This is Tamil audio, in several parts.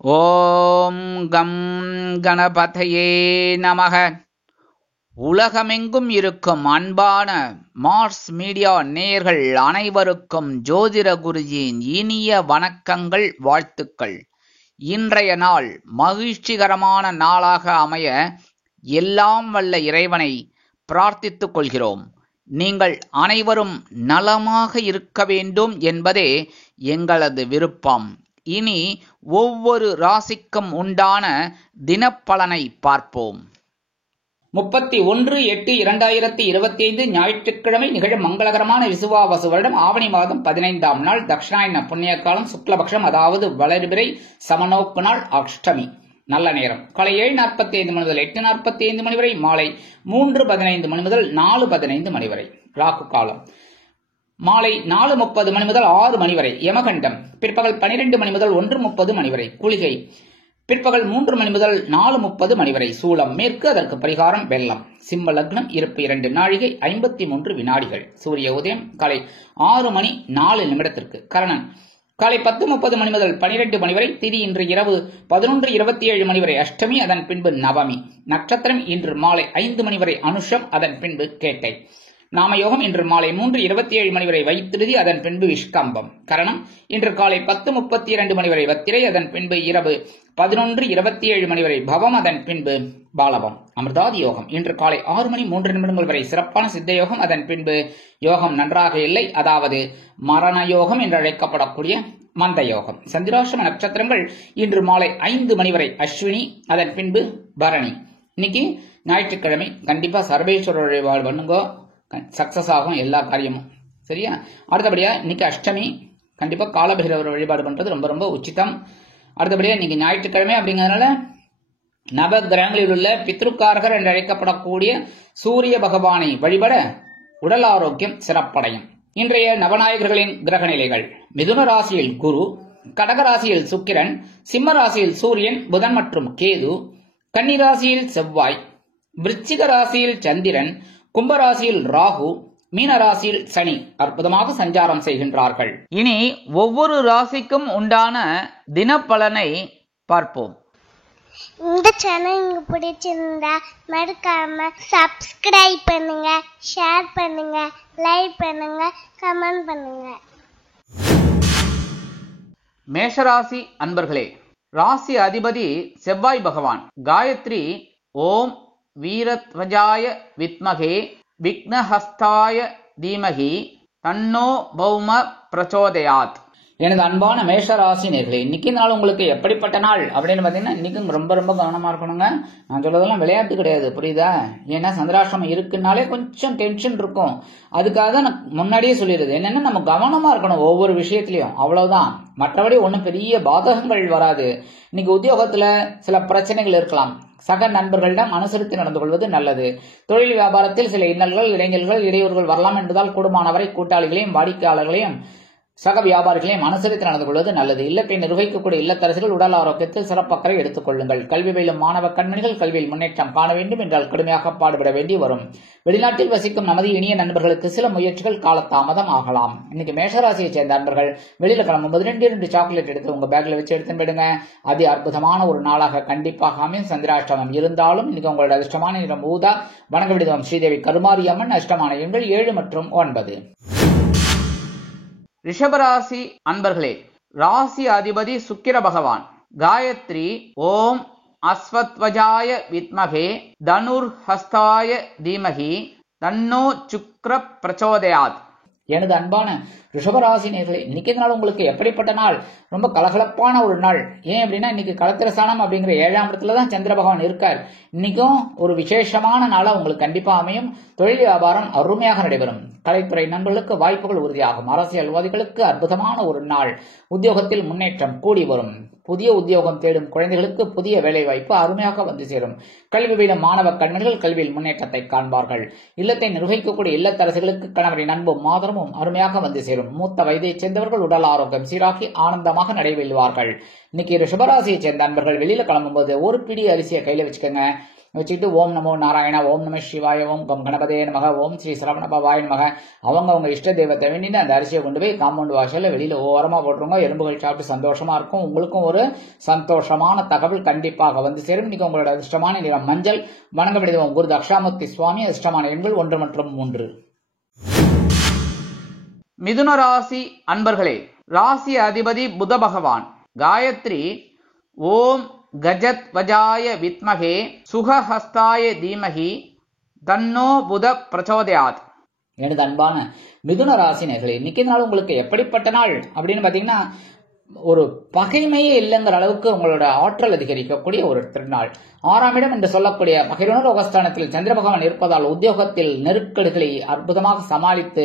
ஓம் கம் கணபதையே நமக. உலகமெங்கும் இருக்கும் அன்பான மார்ஸ் மீடியா நேயர்கள் அனைவருக்கும் ஜோதிட குருஜியின் இனிய வணக்கங்கள், வாழ்த்துக்கள். இன்றைய நாள் மகிழ்ச்சிகரமான நாளாக அமைய எல்லாம் வல்ல இறைவனை பிரார்த்தித்துக் கொள்கிறோம். நீங்கள் அனைவரும் நலமாக இருக்க வேண்டும் என்பதே எங்களது விருப்பம். இனி ஒவ்வொரு ராசிக்கும் உண்டான தினப்பலனை பார்ப்போம். 31/8/2025 ஞாயிற்றுக்கிழமை நிகழும் மங்களகரமான விசுவாவசு வருடம் ஆவணி மாதம் 15ஆம் நாள், தட்சிணாயன புண்ணிய காலம், சுக்லபக்ஷம், அதாவது வளர்பிறை சமநோக்கு நாள், அஷ்டமி. நல்ல நேரம் காலை 7:45 மணி முதல் 8:45 மணி வரை, மாலை 3:15 மணி முதல் 4:15 மணி வரை. ராகு காலம் மாலை 4:30 மணி முதல் 6 மணி வரை. யமகண்டம் பிற்பகல் 12 மணி முதல் 1:30 மணி வரை. குளிகை பிற்பகல் 3 மணி முதல் 4:30 மணி வரை. சூலம் மேற்கு, அதற்கு பரிகாரம் வெள்ளம். சிம்ம லக்னம், இருப்பு 2 நாழிகை 53 வினாடிகள். சூரிய உதயம் காலை 6 மணி 4 நிமிடத்திற்கு. கரணன் காலை 10:30 மணி முதல் 12 மணி வரை. திதி இன்று இரவு 11:27 மணி வரை அஷ்டமி, அதன் பின்பு நவமி. நட்சத்திரம் இன்று மாலை 5 மணி வரை அனுஷம், அதன் பின்பு கேட்டை. நாமயோகம் இன்று மாலை 3:27 மணி வரை வைத்திருதி, அதன் பின்பு விஷ்கம்பம். கரணம் இன்று காலை 10:32 மணி வரை வத்திரை, அதன் பின்பு இரவு 11:27 மணி வரை பவம், அதன் பின்பு பாலவம். அமிர்தாதி யோகம் இன்று காலை 6 மணி 3 நிமிடங்கள் வரை சிறப்பான சித்த யோகம், அதன் பின்பு யோகம் நன்றாக இல்லை, அதாவது மரண யோகம் என்று அழைக்கப்படக்கூடிய மந்த யோகம். சந்திராஷ்டம நட்சத்திரங்கள் இன்று மாலை 5 மணி வரை அஸ்வினி, அதன் பின்பு பரணி. இன்னைக்கு ஞாயிற்றுக்கிழமை, கண்டிப்பா சர்வேஸ்வரர் வழிபாடு பண்ணுங்க, சக்சஸ் ஆகும் எல்லா காரியமும். சரியா? அடுத்தபடியா இன்னைக்கு அஷ்டமி, கண்டிப்பா காலபைரவர் வழிபாடு பண்றது ரொம்ப ரொம்ப உச்சிதம். அடுத்தபடியா இன்னைக்கு ஞாயிற்றுக்கிழமை அப்படிங்கிறதுனால நவ கிரகங்களில் உள்ள பித்ருக்காரகர் என்று அழைக்கப்படக்கூடிய சூரிய பகவானை வழிபட உடல் ஆரோக்கியம் சிறப்படையும். இன்றைய நவநாயகர்களின் கிரக நிலைகள்: மிதுன ராசியில் குரு, கடக ராசியில் சுக்கிரன், சிம்ம ராசியில் சூரியன், புதன் மற்றும் கேது, கன்னி ராசியில் செவ்வாய், விருச்சிக ராசியில் சந்திரன், கும்பராசியில் ராகு, மீன ராசியில் சனி அற்புதமாக சஞ்சாரம் செய்கின்றார்கள். இனி ஒவ்வொரு ராசிக்கும் உண்டான தினப்பலனை பார்ப்போம். இந்த சேனல் உங்களுக்கு பிடிச்சிருந்தா மறக்காம சப்ஸ்கிரைப் பண்ணுங்க, ஷேர் பண்ணுங்க, லைக் பண்ணுங்க, கமெண்ட் பண்ணுங்க. மேஷராசி அன்பர்களே, ராசி அதிபதி செவ்வாய் பகவான். காயத்ரி ஓம் வீரத்வஜாய வித்மகே விக்னஹஸ்தாய தீமகி தன்னோ பௌம பிரச்சோதயாத். எனது அன்பான மேஷராசி நேர்களே, இன்னைக்கு நாள் உங்களுக்கு எப்படிப்பட்ட நாள் அப்படின்னு பாத்தீங்கன்னா, இன்னைக்கும் ரொம்ப ரொம்ப கவனமா இருக்கணுங்க. நான் சொல்றதெல்லாம் விளையாட்டு கிடையாது, புரியுதா? ஏன்னா சந்திராஷ்டமம் இருக்குனாலே கொஞ்சம் டென்ஷன் இருக்கும். அதுக்காக தான் நான் முன்னாடியே சொல்லிடுது என்னன்னா, நம்ம கவனமா இருக்கணும் ஒவ்வொரு விஷயத்திலயும், அவ்வளவுதான். மற்றபடி ஒன்றும் பெரிய பாதகங்கள் வராது. இன்னைக்கு உத்தியோகத்துல சில பிரச்சனைகள் இருக்கலாம், சக நண்பர்களிடம் அனுசரித்து நடந்து கொள்வது நல்லது. தொழில் வியாபாரத்தில் சில இன்னல்கள், இடைஞ்சல்கள், இடையூறுகள் வரலாம் என்பதால் கூடுமானவரை கூட்டாளிகளையும் வாடிக்கையாளர்களையும் சக வியாபாரிகளையும் அனுசரித்து நடந்து கொள்வது நல்லது. இல்லத்தை நிர்வகிக்கக்கூடிய இல்லத்தரசிகள் உடல் ஆரோக்கியத்தில் சிறப்பக்கறை எடுத்துக் கொள்ளுங்கள். கல்வி பயிலும் மாணவ கண்மணிகள் கல்வியில் முன்னேற்றம் காண வேண்டும் என்றால் கடுமையாக பாடுபட வேண்டி வரும். வெளிநாட்டில் வசிக்கும் நமது இனிய நண்பர்களுக்கு சில முயற்சிகள் காலதாமதம் ஆகலாம். இன்னைக்கு மேஷராசியை சேர்ந்த நண்பர்கள் வெளியில கிளம்பும்போது 2 சாக்லேட் எடுத்து உங்க பேக்ல வச்சு எடுத்து போயிடுங்க. அது அற்புதமான ஒரு நாளாக கண்டிப்பாக அமையும். சந்திராஷ்டமம் இருந்தாலும் இன்னைக்கு உங்களோட அதிர்ஷ்டமான நிறம் ஊதா. வணங்க விடுதம் ஸ்ரீதேவி கருமாரியம்மன். அஷ்டமான எண்கள் 7 மற்றும் 9. ரிஷபராசி அன்பர்களே, ராசி அதிபதி சுக்கிர பகவான். காயத்ரி ஓம் அஸ்வத்வஜாய வித்மகே தனுர்ஹஸ்தாய தீமகி தன்னோ சுக்ர பிரச்சோதயாத். எனது அன்பான ரிஷபராசி நேர்களே, இன்னைக்கு நாள் உங்களுக்கு எப்படிப்பட்ட நாள்? ரொம்ப கலகலப்பான ஒரு நாள். ஏன் அப்படின்னா, இன்னைக்கு களத்திரஸ்தானம் அப்படிங்கிற 7ஆம் இடத்துலதான் சந்திர பகவான் இருக்கார். இன்னைக்கும் ஒரு விசேஷமான நாளா உங்களுக்கு கண்டிப்பா அமையும். தொழில் வியாபாரம் அருமையாக நடைபெறும். கலைத்துறை நண்பர்களுக்கு வாய்ப்புகள் உறுதியாகும். அரசியல்வாதிகளுக்கு அற்புதமான ஒரு நாள். உத்தியோகத்தில் முன்னேற்றம் கூடி வரும். புதிய உத்தியோகம் தேடும் குழந்தைகளுக்கு புதிய வேலை வாய்ப்பு அருமையாக வந்து சேரும். கல்வி பயிலும் மாணவ கண்மணிகள் கல்வியில் முன்னேற்றத்தை காண்பார்கள். இல்லத்தை நிர்வகிக்கக்கூடிய இல்லத்தரசிகளுக்கு கணவரின் அன்பும் ஆதரவும் அருமையாக வந்து சேரும். மூத்த வயதைச் சேர்ந்தவர்கள் உடல் ஆரோக்கியம் சீராகி ஆனந்தமாக நடைபெறுவார்கள். இன்னைக்கு ரிஷபராசியை சேர்ந்த நண்பர்கள் வெளியில கிளம்பும்போது ஒரு பிடி அரிசியை கையில வச்சுக்கோங்க. வச்சுக்கிட்டு ஓம் நமோ நாராயணா, ஓம் நம சிவாய, ஓம் கம் கணபதே நமக, ஓம் ஸ்ரீ சரவண பவாய நமக. அவங்க இஷ்ட தெய்வத்தை வேண்டிட்டு அந்த அரிசியை கொண்டு போய் காம்பவுண்ட் வாசல்ல வெளியில ஓரமா போட்டுருங்க. எறும்புகள் சாப்பிட்டு சந்தோஷமா இருக்கும். உங்களுக்கும் ஒரு சந்தோஷமான தகவல் கண்டிப்பாக வந்து சேரும். இன்னைக்கு உங்களோட அதிர்ஷ்டமான நிறம் மஞ்சள். வணங்க வேண்டியது குரு தக்ஷாமூர்த்தி சுவாமி. அதிர்ஷ்டமான எண்கள் 1 மற்றும் 3. மிதுன ராசி அன்பர்களே, ராசி அதிபதி புத பகவான். காயத்ரி ஓம் கஜத் வஜாய வித்மகே சுகஹஸ்தாய தீமகி தன்னோ புத பிரச்சோதயாத். எனது அன்பான மிதுன ராசி நேயர்களே, இன்னைக்கு நாள் உங்களுக்கு எப்படிப்பட்ட நாள் அப்படின்னு பாத்தீங்கன்னா, ஒரு பகைமையே இல்லைங்கிற அளவுக்கு உங்களோட ஆற்றல் அதிகரிக்கக்கூடிய ஒரு திருநாள். 6ஆம் இடம் என்று சொல்லக்கூடிய பகிரனுரோகஸ்தானத்தில் சந்திர பகவான் இருப்பதால் உத்தியோகத்தில் நெருக்கடிகளை அற்புதமாக சமாளித்து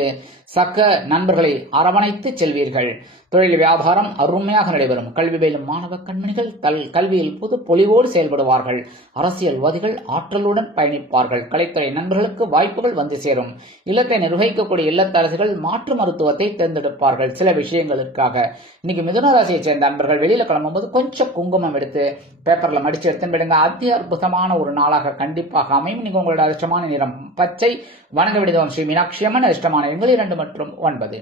சக நண்பர்களை அரவணைத்து செல்வீர்கள். தொழில் வியாபாரம் அருமையாக நடைபெறும். கல்வி பயிலும் மாணவ கண்மணிகள் கல்வியில் புது பொலிவோடு செயல்படுவார்கள். அரசியல்வாதிகள் ஆற்றலுடன் பயணிப்பார்கள். கலைத்துறை நண்பர்களுக்கு வாய்ப்புகள் வந்து சேரும். இல்லத்தை நிர்வகிக்கக்கூடிய இல்லத்தரசிகள் மாற்று மருத்துவத்தை தேர்ந்தெடுப்பார்கள். சில விஷயங்களுக்காக இன்னைக்கு மிதுன ராசியை சேர்ந்த நண்பர்கள் வெளியில கிளம்பும்போது கொஞ்சம் குங்குமம் எடுத்து பேப்பர்ல மடிச்சு எடுத்து விடுங்க. அதி அற்புதமான ஒரு நாளாக கண்டிப்பாக அமையும். இன்னைக்கு உங்களோட அதிர்ஷ்டமான நிறம் பச்சை. வணங்க விடுதோம் ஸ்ரீ மீனாட்சி அம்மன். அதிர்ஷ்டமான எண்கள் 2 மற்றும் 9.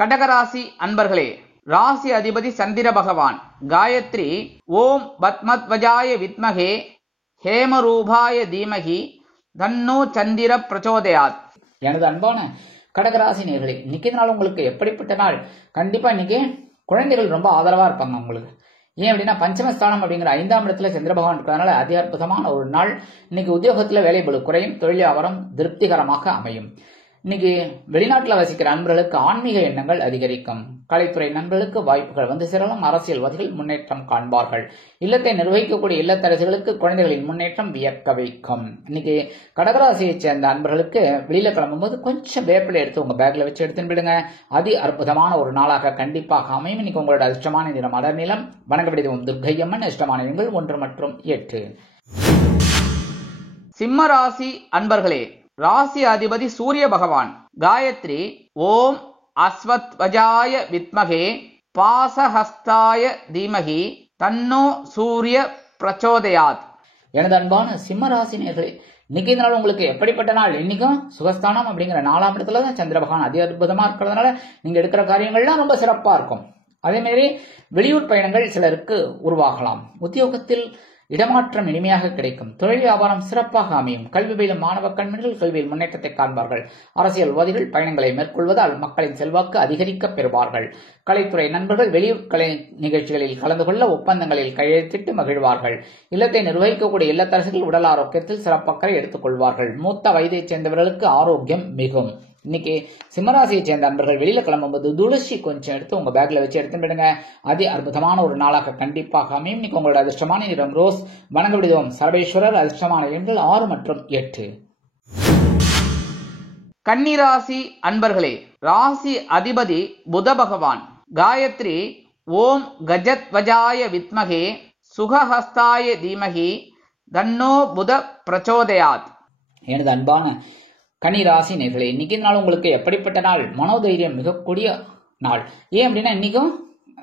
கடகராசி அன்பர்களே, ராசி அதிபதி சந்திர பகவான். காயத்ரி ஓம் பத்மத்வஜாய வித்மகே ஹேமரூபாய தீமகி தன்னோ சந்திர பிரச்சோதயாத். எனது அன்பான கடகராசி நேயர்களே, இன்னைக்கு நாள் உங்களுக்கு எப்படிப்பட்ட நாள்? கண்டிப்பா இன்னைக்கு குழந்தைகள் ரொம்ப ஆதரவா இருப்பாங்க உங்களுக்கு. ஏன் அப்படின்னா பஞ்சமஸ்தானம் அப்படிங்கிற 5ஆம் இடத்துல சந்திர பகவான் இருக்கிறதுனால அதி அற்புதமான ஒரு நாள். இன்னைக்கு உத்தியோகத்துல வேலை பளு குறையும். தொழில் வியாபாரம் திருப்திகரமாக அமையும். இன்னைக்கு வெளிநாட்டுல வசிக்கிற நண்பர்களுக்கு ஆன்மீக எண்ணங்கள் அதிகரிக்கும். கலைத்துறை நண்பர்களுக்கு வாய்ப்புகள் வந்து சேரலாம். அரசியல்வாதிகள் முன்னேற்றம் காண்பார்கள். இல்லத்தை நிர்வகிக்கக்கூடிய இல்லத்தரசிகளுக்கு குழந்தைகளின் முன்னேற்றம் வியக்க வைக்கும். இன்னைக்கு கடகராசியை சேர்ந்த நண்பர்களுக்கு வெளியில கிளம்பும்போது கொஞ்சம் வேப்பிலை எடுத்து உங்க பேக்ல வச்சு எடுத்துன்னு விடுங்க. அதி அற்புதமான ஒரு நாளாக கண்டிப்பாக அமையும். இன்னைக்கு உங்களோட அதிர்ஷ்டமான நிறம் அடர் நிலம். வணங்க விடுவோம் துர்க்கையம்மன். அதிர்ஷ்டமான எண்கள் 1 மற்றும் 8. சிம்ம ராசி அன்பர்களே, ராசி அதிபதி சூரிய பகவான். காயத்ரி ஓம் அஸ்வத்வஜாய வித்மகே பாசஹஸ்தாய தீமகி தன்னோ சூரிய பிரச்சோதயாத். எனது அன்பான சிம்ம ராசி நேயர்களே, இன்னைக்கு இந்த நாள் உங்களுக்கு எப்படிப்பட்ட நாள்? இன்னைக்கும் சுகஸ்தானம் அப்படிங்கிற 4ஆம் இடத்துல தான் சந்திர பகவான் அதி அற்புதமா இருக்கிறதுனால நீங்க எடுக்கிற காரியங்கள்லாம் ரொம்ப சிறப்பா இருக்கும். அதே மாதிரி வெளியூர் பயணங்கள் சிலருக்கு உருவாகலாம். உத்தியோகத்தில் இடமாற்றம் இனிமையாக கிடைக்கும். தொழில் வியாபாரம் சிறப்பாக அமையும். கல்வி பயிலும் மாணவ கண்மணிகள் கல்வியில் முன்னேற்றத்தை காண்பார்கள். அரசியல்வாதிகள் பயணங்களை மேற்கொள்வதால் மக்களின் செல்வாக்கு அதிகரிக்க பெறுவார்கள். கலைத்துறை நண்பர்கள் வெளியூர் கலை நிகழ்ச்சிகளில் கலந்து கொள்ள ஒப்பந்தங்களில் கையெழுத்திட்டு மகிழ்வார்கள். இல்லத்தை நிர்வகிக்கக்கூடிய இல்லத்தரசிகள் உடல் ஆரோக்கியத்தில் சிறப்பக்கறை எடுத்துக் கொள்வார்கள். மூத்த வயதைச் சேர்ந்தவர்களுக்கு ஆரோக்கியம் மிகும். இன்னைக்கு சிம்மராசியை சேர்ந்த நண்பர்கள் வெளியில கிளம்பும்போது துளசி கொஞ்சம் எடுத்து உங்க பேக்ல வச்சு எடுத்து விடுங்க. அதி அற்புதமான ஒரு நாளாக கண்டிப்பாக அமையும். இன்னைக்கு உங்களோட அதிர்ஷ்டமான நிறம் ரோஸ். வணங்க விடுவோம் சர்வேஸ்வரர். அதிர்ஷ்டமான எண்கள் 6 மற்றும் 8. கன்னிராசி அன்பர்களே, ராசி அதிபதி புத பகவான். காயத்ரி ஓம் கஜத் வஜாய வித்மகே சுகஹஸ்தாய தீமகி தன்னோ புத பிரச்சோதயாத். எனது அன்பான கன்னிராசி நேயர்களே, இன்னைக்கு நாள் உங்களுக்கு எப்படிப்பட்ட நாள்? மனோதைரியம் மிகக்கூடிய நாள். ஏன் அப்படின்னா இன்னைக்கும்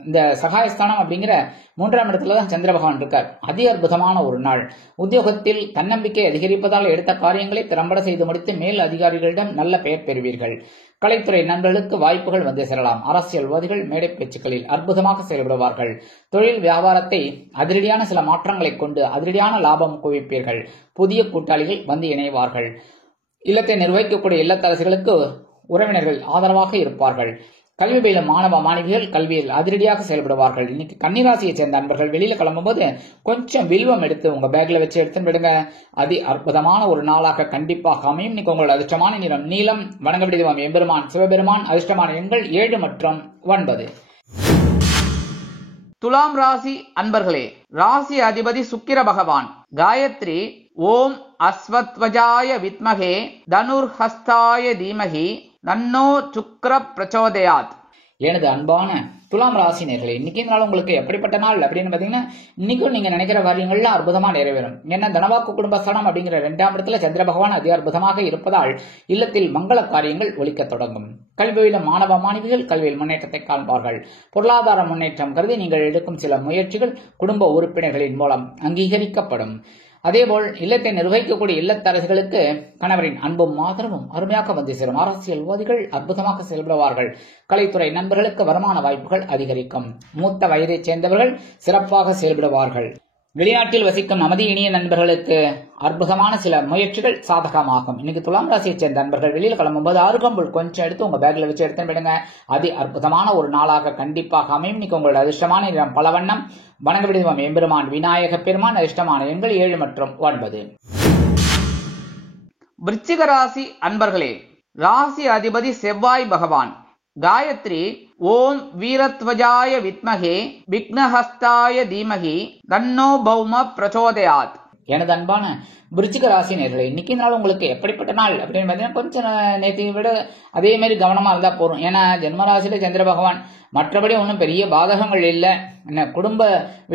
இந்த சகாயஸ்தானம் அப்படிங்கிற 3ஆம் இடத்துல தான் சந்திர பகவான் இருக்கார். அதி அற்புதமான ஒரு நாள். உத்தியோகத்தில் தன்னம்பிக்கை அதிகரிப்பதால் எடுத்த காரியங்களை திறம்பட செய்து முடித்து மேல் அதிகாரிகளிடம் நல்ல பெயர் பெறுவீர்கள். கலைத்துறை நண்பர்களுக்கு வாய்ப்புகள் வந்து சேரலாம். அரசியல்வாதிகள் மேடை பேச்சுக்களில் அற்புதமாக செயல்படுவார்கள். தொழில் வியாபாரத்தை அதிரடியான சில மாற்றங்களை கொண்டு அதிரடியான லாபம் குவிப்பீர்கள். புதிய கூட்டாளிகள் வந்து இணைவார்கள். இல்லத்தை நிர்வகிக்கக்கூடிய இல்லத்தரசிகளுக்கு உறவினர்கள் ஆதரவாக இருப்பார்கள். கல்வி பயிலும் மாணவ மாணவிகள் கல்வியில் அதிரடியாக செயல்படுவார்கள். இன்னைக்கு கன்னிராசியை சேர்ந்த நண்பர்கள் வெளியில கிளம்பும்போது கொஞ்சம் வில்வம் எடுத்து உங்க பேக்ல வச்சு எடுத்து விடுங்க. அதி அற்புதமான ஒரு நாளாக கண்டிப்பாக அமையும். இன்னைக்கு உங்களோட அதிர்ஷ்டமான நிறம் நீலம். வணங்க விடுவோம் எம்பெருமான் சிவபெருமான். அதிர்ஷ்டமான எண்கள் 7 மற்றும் 9. துலாம் ராசி அன்பர்களே, ராசி அதிபதி சுக்கிர பகவான். காயத்ரி ஓம் அஸ்வத்வஜாய வித்மகே தனுர்ஹஸ்தாய தீமகி தன்னோ சுக்கிர பிரச்சோதயாத். எனது அன்பான துலாம் ராசி நேயர்களே, இன்னைக்கு நாள் உங்களுக்கு எப்படிப்பட்ட நாள் அப்படின்னு பாத்தீங்கன்னா, இன்னைக்கும் நீங்க நினைக்கிற காரியங்கள்லாம் அற்புதமா நிறைவேறும். ஏன்னா தனவாக்கு குடும்பஸ்தானம் அப்படிங்கிற 2ஆம் இடத்துல சந்திர பகவான் அதி அற்புதமாக இருப்பதால் இல்லத்தில் மங்கள காரியங்கள் ஒலிக்க தொடங்கும். கல்வியில மாணவ மாணவிகள் கல்வியில் முன்னேற்றத்தை காண்பார்கள். பொருளாதார முன்னேற்றம் கருதி நீங்கள் எடுக்கும் சில முயற்சிகள் குடும்ப உறுப்பினர்களின் மூலம் அங்கீகரிக்கப்படும். அதேபோல் இல்லத்தை நிர்வகிக்கக்கூடிய இல்லத்தரசிகளுக்கு கணவரின் அன்பும் ஆதரவும் அருமையாக வந்து சேரும். அரசியல்வாதிகள் அற்புதமாக செயல்படுவார்கள். கலைத்துறை நண்பர்களுக்கு வருமான வாய்ப்புகள் அதிகரிக்கும். மூத்த வயதைச் சேர்ந்தவர்கள் சிறப்பாக செயல்படுவார்கள். வெளிநாட்டில் வசிக்கும் நமது இனிய நண்பர்களுக்கு அற்புதமான சில முயற்சிகள் சாதகமாகும். இன்னைக்கு துலாம் ராசியை சேர்ந்த நண்பர்கள் வெளியில் கிளம்பும்போது அருகம்புல் கொஞ்சம் எடுத்து உங்க பேக்ல வச்சு எடுத்து விடுங்க. அது அற்புதமான ஒரு நாளாக கண்டிப்பாக அமையும். இன்னைக்கு உங்களோட அதிர்ஷ்டமான நிறம் பலவண்ணம். வணங்க விடுவோம் எம்பெருமான் விநாயக பெருமான். அதிர்ஷ்டமான எண்கள் 7 மற்றும் 9. விருச்சிக ராசி அன்பர்களே, ராசி அதிபதி செவ்வாய் பகவான். காயத்ரி ஓம் வீரத்வஜாய வித்மகே விக்னஹஸ்தாய தீமகி தன்னோ பௌம பிரச்சோதயாத். எனது அன்பான விருச்சிக ராசி நேயர்களே, இன்னைக்கு நாள் உங்களுக்கு எப்படிப்பட்ட நாள் அப்படின்னு பார்த்தீங்கன்னா கொஞ்சம் நேற்றை விட அதே மாதிரி கவனமா இருந்தா போறோம். ஏன்னா ஜென்மராசியில சந்திர பகவான், மற்றபடி ஒன்றும் பெரிய பாதகங்கள் இல்லை. என்ன குடும்ப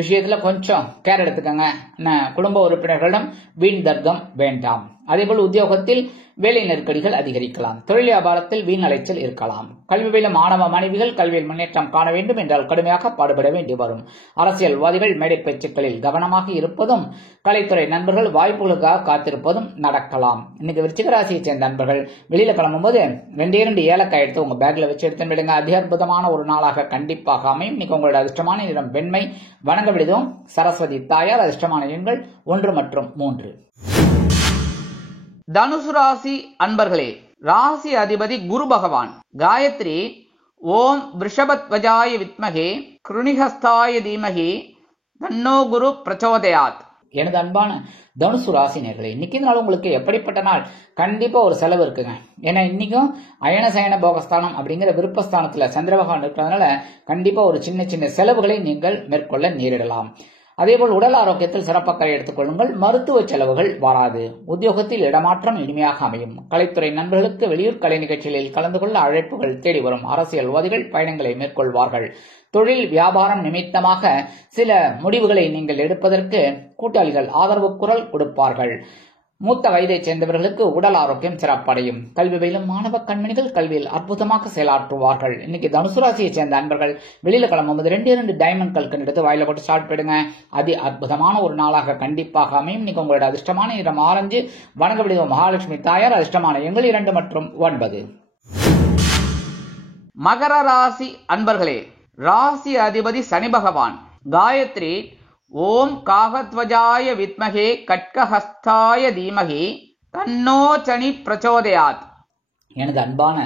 விஷயத்துல கொஞ்சம் கேர் எடுத்துக்கங்க. என்ன குடும்ப உறுப்பினர்களிடம் வீண் தர்க்கம் வேண்டாம். அதேபோல் உத்தியோகத்தில் வேலை நெருக்கடிகள் அதிகரிக்கலாம். தொழில் வியாபாரத்தில் வீண் அலைச்சல் இருக்கலாம். கல்வி பயிலும் மாணவ மாணவிகள் கல்வியில் முன்னேற்றம் காண வேண்டும் என்றால் கடுமையாக பாடுபட வேண்டி வரும். அரசியல்வாதிகள் மேடை பேச்சுக்களில் கவனமாக இருப்பதும், கலைத்துறை நண்பர்கள் வாய்ப்புகளுக்காக காத்திருப்பதும் நடக்கலாம். இன்னைக்கு விருச்சிக ராசியை சேர்ந்த நண்பர்கள் வெளியில கிளம்பும் போது 2 ஏலக்காய் எடுத்து உங்க பேக்ல வச்சு எடுத்து விடுங்க. அதி அற்புதமான ஒரு நாளாக கண்டிப்பாக அமையும். இன்னைக்கு உங்களோட அதிர்ஷ்டமான நிறம் வெண்மை. வணங்க விடுவோம் சரஸ்வதி தாயார். அதிர்ஷ்டமான எண்கள் 1 மற்றும் 3. தனுசு ராசி அன்பர்களே, ராசி அதிபதி குரு பகவான். காயத்ரி ஓம் விருஷபத்வஜாய வித்மகே கிருணிஹஸ்தாய தீமகி தன்னோ குரு பிரச்சோதயாத். எனது அன்பான தனுசு ராசி நேயர்களே, இன்னைக்கு நாள் உங்களுக்கு எப்படிப்பட்ட நாள்? கண்டிப்பா ஒரு செலவு இருக்குங்க. ஏன்னா இன்னைக்கும் அயன சயன போகஸ்தானம் அப்படிங்கிற விருப்பஸ்தானத்துல சந்திர பகவான் இருக்கிறதுனால கண்டிப்பா ஒரு சின்ன சின்ன செலவுகளை நீங்கள் மேற்கொள்ள நேரிடலாம். அதேபோல் உடல் ஆரோக்கியத்தில் சிறப்பாக எடுத்துக்கொள்ளுங்கள். மருத்துவ செலவுகள் வராது. உத்தியோகத்தில் இடமாற்றம் இனிமையாக அமையும். கலைத்துறை நண்பர்களுக்கு வெளியூர் கலை நிகழ்ச்சிகளில் கலந்து கொள்ள அழைப்புகள் தேடி வரும். அரசியல்வாதிகள் பயணங்களை மேற்கொள்வார்கள். தொழில் வியாபாரம் நிமித்தமாக சில முடிவுகளை நீங்கள் எடுப்பதற்கு கூட்டாளிகள் ஆதரவு குரல் கொடுப்பார்கள். மூத்த வயதைச் சேர்ந்தவர்களுக்கு உடல் ஆரோக்கியம் சிறப்படையும். கல்வி பயிலும் மாணவ கண்மணிகள் கல்வியில் அற்புதமாக செயலாற்றுவார்கள். இன்னைக்கு தனுசு ராசியை சேர்ந்த அன்பர்கள் வெளியில கிளம்பும்போது 2 டைமண்ட் கல்கன் எடுத்து வாயில போட்டு ஸ்டார்ட் பண்ணுங்க. அது அற்புதமான ஒரு நாளாக கண்டிப்பாக அமையும். இன்னைக்கு உங்களோட அதிர்ஷ்டமான நிறம் ஆரஞ்சு. வணங்க விடுவோம் மகாலட்சுமி தாயார். அதிர்ஷ்டமான எண்கள் 2 மற்றும் 9. மகர ராசி அன்பர்களே, ராசி அதிபதி சனி பகவான். காயத்ரி ஓம் காகத்வஜாய வித்மகே கட்கஹஸ்தாய தீமகி தன்னோ சனி பிரச்சோதயாத். எனது அன்பான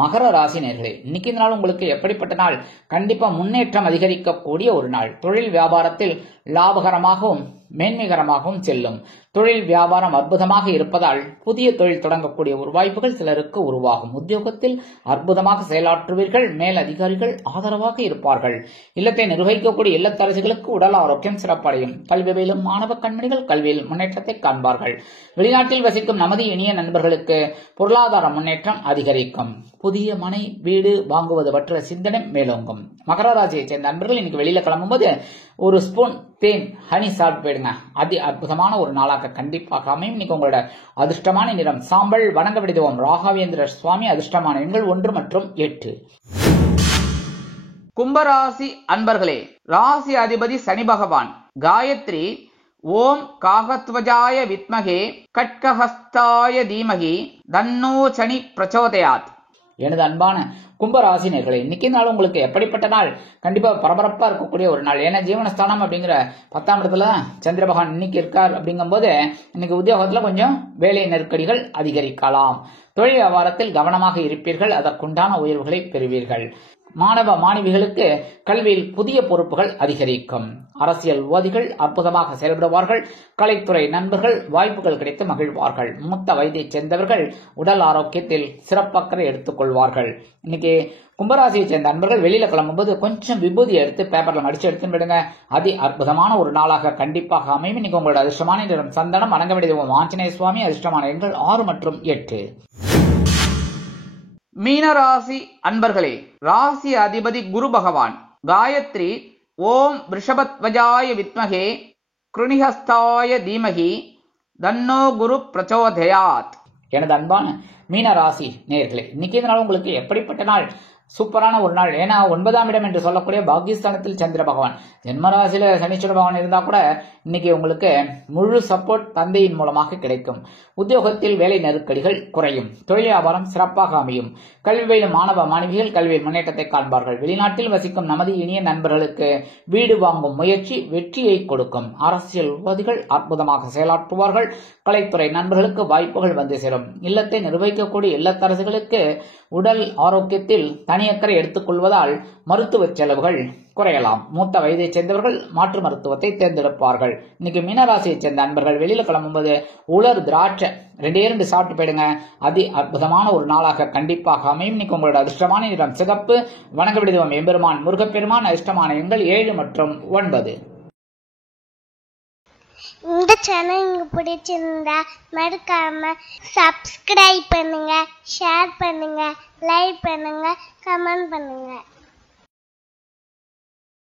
மகர ராசி நேயர்களே, இன்னைக்கு நாள் உங்களுக்கு எப்படிப்பட்ட நாள்? கண்டிப்பா முன்னேற்றம் அதிகரிக்கக்கூடிய ஒரு நாள். தொழில் வியாபாரத்தில் லாபகரமாகவும் மேன்மைகரமாகவும் செல்லும். தொழில் வியாபாரம் அற்புதமாக இருப்பதால் புதிய தொழில் தொடங்கக்கூடிய ஒரு வாய்ப்புகள் சிலருக்கு உருவாகும். உத்தியோகத்தில் அற்புதமாக செயலாற்றுவீர்கள். மேல் அதிகாரிகள் ஆதரவாக இருப்பார்கள். இல்லத்தை நிர்வகிக்கக்கூடிய இல்லத்தரசிகளுக்கு உடல் ஆரோக்கியம் சிறப்படையும். கல்வி பயிலும் மாணவ கண்மணிகள் கல்வியில் முன்னேற்றத்தை காண்பார்கள். வெளிநாட்டில் வசிக்கும் நமது இனிய நண்பர்களுக்கு பொருளாதார முன்னேற்றம் அதிகரிக்கும். புதிய மனை வீடு வாங்குவது பற்றிய சிந்தனை மேலோங்கும். மகர ராசியை சேர்ந்த நண்பர்கள் இன்னைக்கு வெளியில கிளம்பும்போது 1 ஸ்பூன் தேன் ஹனி சாப்பிட்டு போயிடுங்க. அதி அற்புதமான ஒரு நாளாக கண்டிப்பாக அமையும். இன்னைக்கு உங்களோட அதிர்ஷ்டமான நிறம் சாம்பல். வணங்க விடுவோம் ராகவேந்திர சுவாமி. அதிர்ஷ்டமான எண்கள் 1 மற்றும் 8. கும்பராசி அன்பர்களே, ராசி அதிபதி சனி பகவான். காயத்ரி ஓம் காகத்வஜாய வித்மகே கட்கஹஸ்தாய தீமகி தன்னோ சனி பிரச்சோதயாத். எனது அன்பான கும்பராசி நேயர்களே, இன்னைக்கு நாள் உங்களுக்கு எப்படிப்பட்ட நாள்? கண்டிப்பா பரபரப்பா இருக்கக்கூடிய ஒரு நாள். ஏன்னா ஜீவனஸ்தானம் அப்படிங்கிற 10ஆம் இடத்துல சந்திர பகவான் இன்னைக்கு இருக்கார். அப்படிங்கும் போது இன்னைக்கு உத்தியோகத்துல கொஞ்சம் வேலை நெருக்கடிகள் அதிகரிக்கலாம். தொழில் வியாபாரத்தில் கவனமாக இருப்பீர்கள். அதற்குண்டான உயர்வுகளை பெறுவீர்கள். மாணவ மாணவிகளுக்கு கல்வியில் புதிய பொறுப்புகள் அதிகரிக்கும். அரசியல்வாதிகள் அற்புதமாக செயல்படுவார்கள். கலைத்துறை நண்பர்கள் வாய்ப்புகள் கிடைத்து மகிழ்வார்கள். மூத்த வயதைச் சேர்ந்தவர்கள் உடல் ஆரோக்கியத்தில் சிறப்பக்கறை எடுத்துக் கொள்வார்கள். இன்னைக்கு கும்பராசியை சேர்ந்த நண்பர்கள் வெளியில கிளம்பும்போது கொஞ்சம் விபூதி எடுத்து பேப்பர்ல மடிச்சு எடுத்து விடுங்க. அதி அற்புதமான ஒரு நாளாக கண்டிப்பாக அமையும். இன்னைக்கு உங்களோட அதிர்ஷ்டமான நிறம் சந்தனம். வணங்க விடுவோம் ஆஞ்சநேய சுவாமி. அதிர்ஷ்டமான எண்கள் 6 மற்றும் 8. மீனராசி அன்பர்களே, ராசி அதிபதி குரு பகவான். காயத்ரி ஓம் விருஷபத்வஜாய வித்மகே கிருணிஹஸ்தாய தீமகி தன்னோ குரு பிரச்சோதயாத். எனது அன்பான மீன ராசி நேயர்களே, இன்னைக்கு இந்த நாள் உங்களுக்கு எப்படிப்பட்ட நாள்? சூப்பரான ஒரு நாள். ஏன்னா 9ஆம் இடம் என்று சொல்லக்கூடிய பாகிஸ்தானத்தில் சந்திர பகவான், ஜென்மராசியில சனீஸ்வர பகவான் இருந்தா கூட இன்னைக்கு உங்களுக்கு முழு சப்போர்ட் தந்தையின் மூலமாக கிடைக்கும். உத்தியோகத்தில் வேலை நெருக்கடிகள் குறையும். தொழில் வியாபாரம் சிறப்பாக அமையும். கல்வி பயிலும் மாணவ மாணவிகள் கல்வியில் முன்னேற்றத்தை காண்பார்கள். வெளிநாட்டில் வசிக்கும் நமது இனிய நண்பர்களுக்கு வீடு வாங்கும் முயற்சி வெற்றியை கொடுக்கும். அரசியல்வாதிகள் அற்புதமாக செயலாற்றுவார்கள். கலைத்துறை நண்பர்களுக்கு வாய்ப்புகள் வந்து சேரும். இல்லத்தை நிர்வகிக்கக்கூடிய இல்லத்தரசுகளுக்கு உடல் ஆரோக்கியத்தில் தனியக்கறை எடுத்துக் கொள்வதால் மருத்துவ செலவுகள் குறையலாம். மூத்த வயதைச் சேர்ந்தவர்கள் மாற்று மருத்துவத்தை தேர்ந்தெடுப்பார்கள். இன்னைக்கு மீனராசியைச் சேர்ந்த அன்பர்கள் வெளியில கிளம்பும்போது உலர் திராட்சை 2 சாப்பிட்டு போயிடுங்க. அதி அற்புதமான ஒரு நாளாக கண்டிப்பாக அமையும். இன்னைக்கு உங்களோட அதிர்ஷ்டமான நிறம் சிகப்பு. வணக்க விடுதம் எம்பெருமான் முருகப்பெருமான். அதிர்ஷ்டமான எண்கள் 7 மற்றும் 9. இந்த சேனல் உங்களுக்கு பிடிச்சிருந்தா மறக்காம சப்ஸ்கிரைப் பண்ணுங்க, ஷேர் பண்ணுங்க, லைக் பண்ணுங்க, கமெண்ட் பண்ணுங்க.